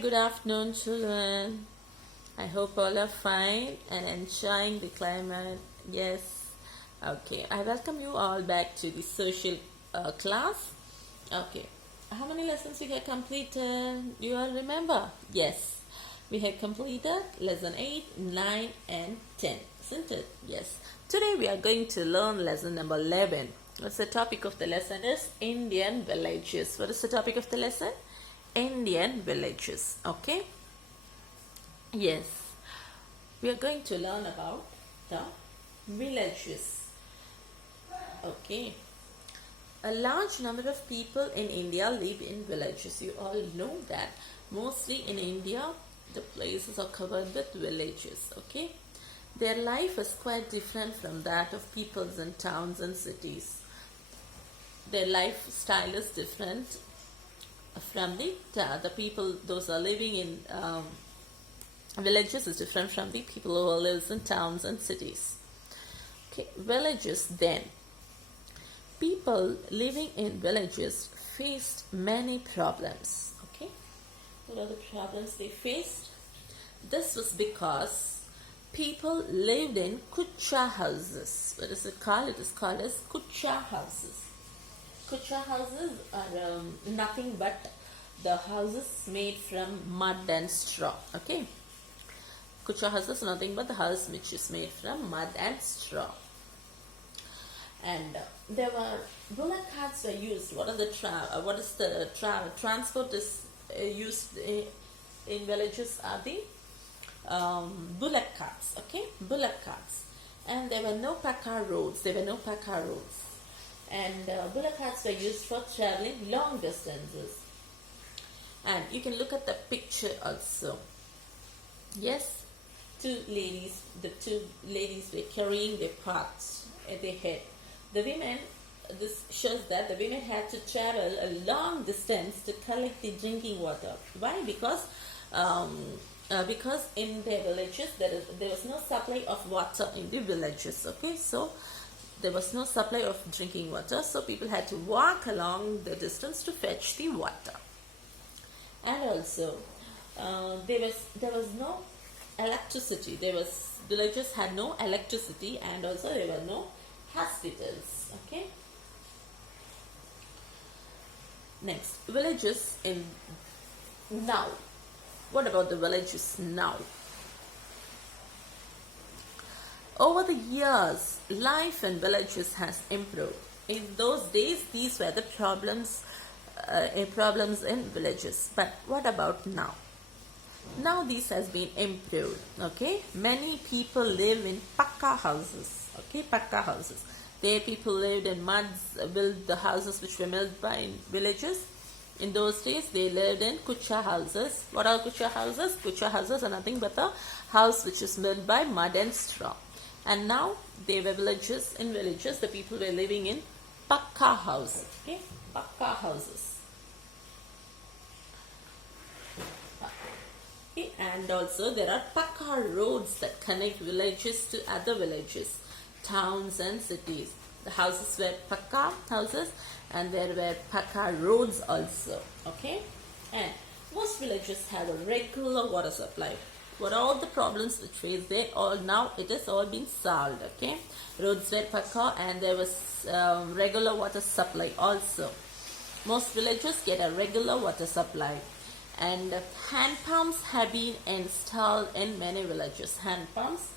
good afternoon, children. I hope all are fine and enjoying the climate. Yes. Okay. I welcome you all back to the social class. Okay. How many lessons we have completed? You all remember? Yes. We have completed lesson 8, 9 and 10. Isn't it? Yes. Today we are going to learn lesson number 11. What's the topic of the lesson is Indian villages. What is the topic of the lesson? Indian villages. Okay. Yes. We are going to learn about the villages. Okay. A large number of people in India live in villages. You all know that mostly in India the places are covered with villages. Okay. Their life is quite different from that of peoples in towns and cities. Their lifestyle is different from the people, those are living in villages is different from the people who live in towns and cities. Okay, villages then. People living in villages faced many problems. Okay, what are the problems they faced? This was because people lived in kucha houses. What is it called? It is called as kucha houses. Kucha houses are nothing but the houses made from mud and straw. Okay. Kucha houses are nothing but the house which is made from mud and straw. And there were bullock carts were used. What is the transport is used in villages are the bullock carts. Okay, bullock carts. And there were no pakka roads. And bullock carts were used for traveling long distances. And you can look at the picture also. Yes, the two ladies were carrying their pots at their head. The women, this shows that the women had to travel a long distance to collect the drinking water. Why? Because in their villages there was no supply of water in the villages. Okay, so there was no supply of drinking water, so people had to walk along the distance to fetch the water. And also, there was no electricity. Villages had no electricity, and also there were no hospitals. Okay. Next, villages in now. What about the villages now? Over the years, life in villages has improved. In those days, these were the problems in villages. But what about now? Now this has been improved. Okay, many people live in pakka houses. Okay, pakka houses. There, people lived in built the houses which were built by villages. In those days, they lived in kucha houses. What are kucha houses? Kucha houses are nothing but a house which is built by mud and straw. And now they were villages. In villages, the people were living in pakka houses. Okay, pakka houses. Okay. And also there are pakka roads that connect villages to other villages, towns and cities. The houses were pakka houses, and there were pakka roads also. Okay, and most villages have a regular water supply. What are all the problems which face there? Now it has all been solved. Okay, roads were pakka, and there was regular water supply also. Most villages get a regular water supply, and hand pumps have been installed in many villages. Hand pumps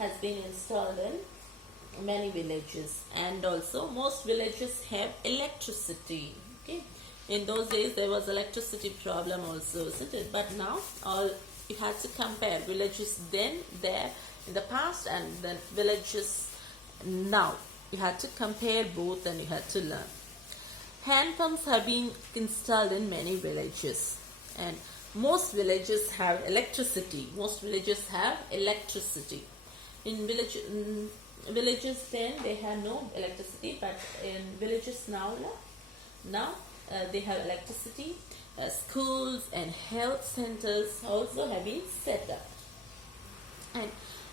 has been installed in many villages, and also most villages have electricity. Okay, in those days there was electricity problem also, isn't it? But now you had to compare villages then, there in the past, and then villages now. You had to compare both, and you had to learn. Hand pumps have been installed in many villages, and most villages have electricity. In villages then they had no electricity, but in villages now they have electricity. Schools and health centers also have been set up, and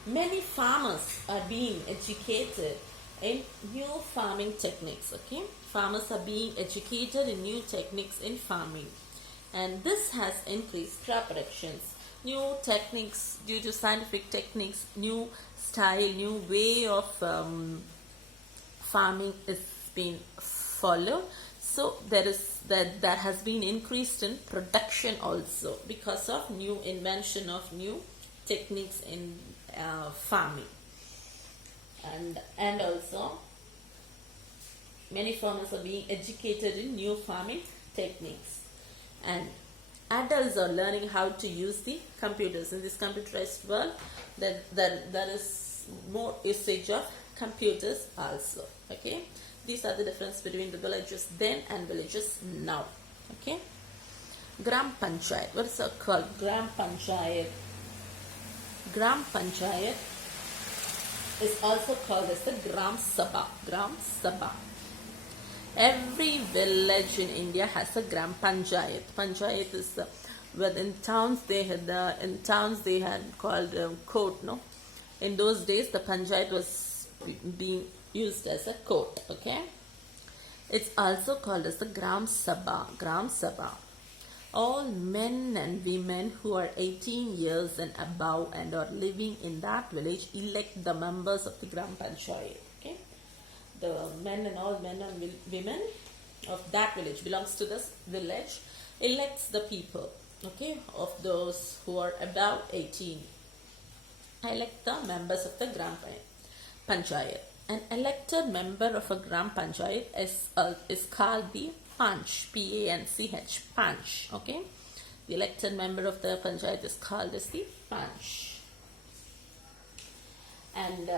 many farmers are being educated in new farming techniques. Okay, farmers are being educated in new techniques in farming, and this has increased crop productions. New techniques, due to scientific techniques, new style, new way of farming is being followed. So there has been increased in production also because of new invention of new techniques in farming, and also many farmers are being educated in new farming techniques, and adults are learning how to use the computers. In this computerized world, there is more usage of computers also. Okay, these are the difference between the villages then and villages now. Okay, Gram Panchayat. What is it called? Gram Panchayat. Gram Panchayat is also called as the Gram Sabha. Gram Sabha. Every village in India has a Gram Panchayat. Panchayat is within towns they had called court. No, in those days the Panchayat was being used as a court. Okay, it's also called as the Gram Sabha. Gram Sabha. All men and women who are 18 years and above and are living in that village elect the members of the Gram Panchayat. Okay, the men and women of that village belongs to this village elects the people. Okay, of those who are above 18. Elect the members of the Gram Panchayat. An elected member of a Gram Panchayat is called the Panch, P-A-N-C-H, Panch. Okay, the elected member of the Panchayat is called as the Panch. And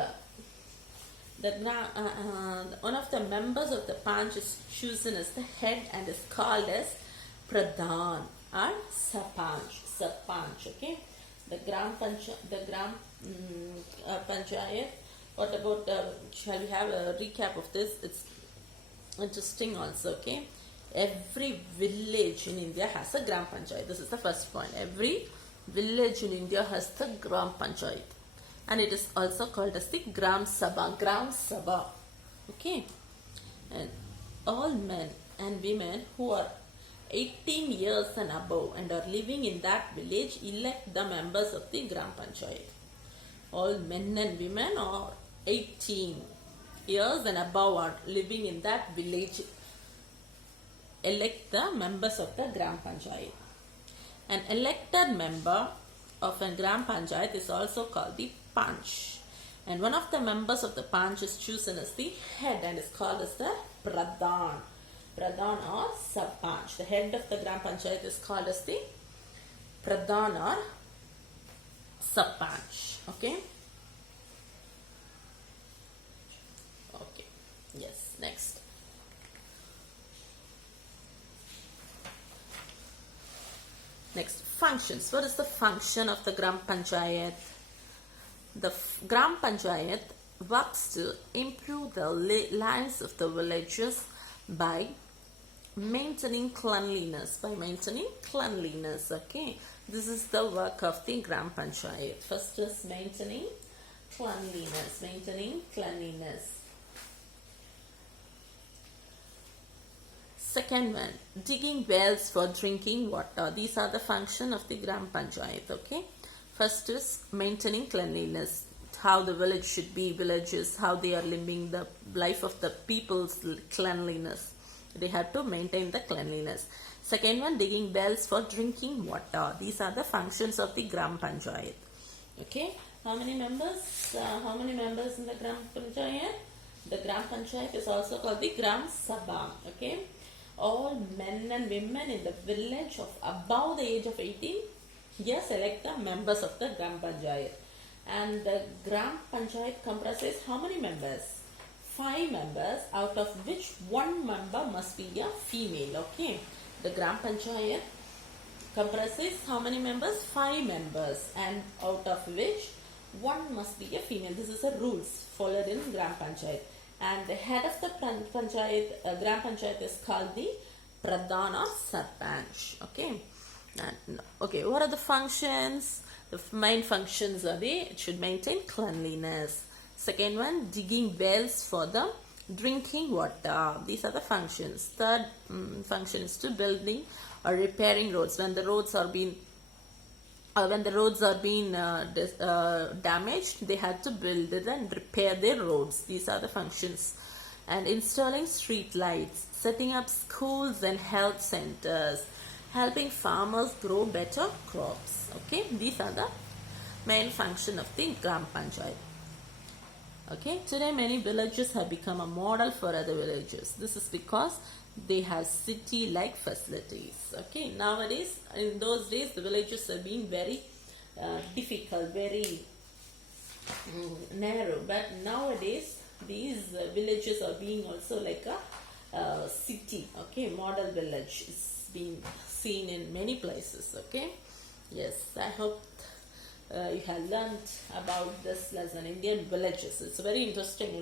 one of the members of the Panch is chosen as the head and is called as Pradhan or Sarpanch. Okay, the Gram Panchayat. What about, shall we have a recap of this? It's interesting also. Okay, every village in India has a Gram Panchayat. This is the first point. Every village in India has the Gram Panchayat, and it is also called as the Gram Sabha. Gram Sabha. Okay, and all men and women who are 18 years and above and are living in that village elect the members of the Gram Panchayat. All men and women are 18 years and above are living in that village elect the members of the Gram Panchayat. An elected member of a Gram Panchayat is also called the Panch, and one of the members of the Panch is chosen as the head and is called as the Pradhan. Pradhan or Sarpanch. The head of the Gram Panchayat is called as the Pradhan or Sarpanch. Okay. Okay. Yes. Next. Next, functions. What is the function of the Gram Panchayat? The Gram Panchayat works to improve the lives of the villagers by maintaining cleanliness. Okay, this is the work of the Gram Panchayat. First is maintaining cleanliness. Second one, digging wells for drinking water. These are the function of the Gram Panchayat. Okay, first is maintaining cleanliness, how the village should be, villages, how they are living, the life of the people's cleanliness. They have to maintain the cleanliness. Second one, digging wells for drinking water. These are the functions of the Gram Panchayat. Okay, how many members in the Gram Panchayat? The Gram Panchayat is also called the Gram Sabha. Okay, all men and women in the village of above the age of 18 years elect the members of the Gram Panchayat. And the Gram Panchayat comprises how many members? 5 members, out of which 1 member must be a female. Okay, the Gram Panchayat comprises how many members? 5 members, and out of which 1 must be a female. This is the rules followed in Gram Panchayat. And the head of the Panchayat, Gram Panchayat is called the Pradhan or Sarpanch. Okay, and, okay, what are the functions? The main functions are it should maintain cleanliness. Second one, digging wells for the drinking water. These are the functions. Third function is to building repairing roads. When the roads are being damaged, they had to build it and repair their roads. These are the functions. And installing street lights, setting up schools and health centers, helping farmers grow better crops. Okay, these are the main function of the Gram Panchayat. Okay, today many villages have become a model for other villages. This is because they have city-like facilities. Okay, nowadays, in those days, the villages are being very difficult, very narrow. But nowadays, these villages are being also like a city. Okay, model village is being seen in many places. Okay, yes, I hope you have learned about this lesson, Indian villages. It's a very interesting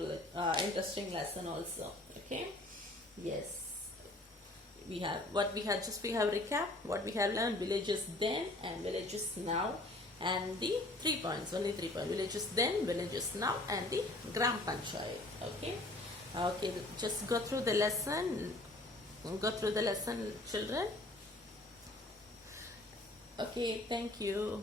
lesson also. Okay, yes, we have recap what we have learned: villages then and villages now, and the 3 points, only 3 points: villages then, villages now, and the Gram Panchayat. Okay, just go through the lesson, children. Okay, thank you.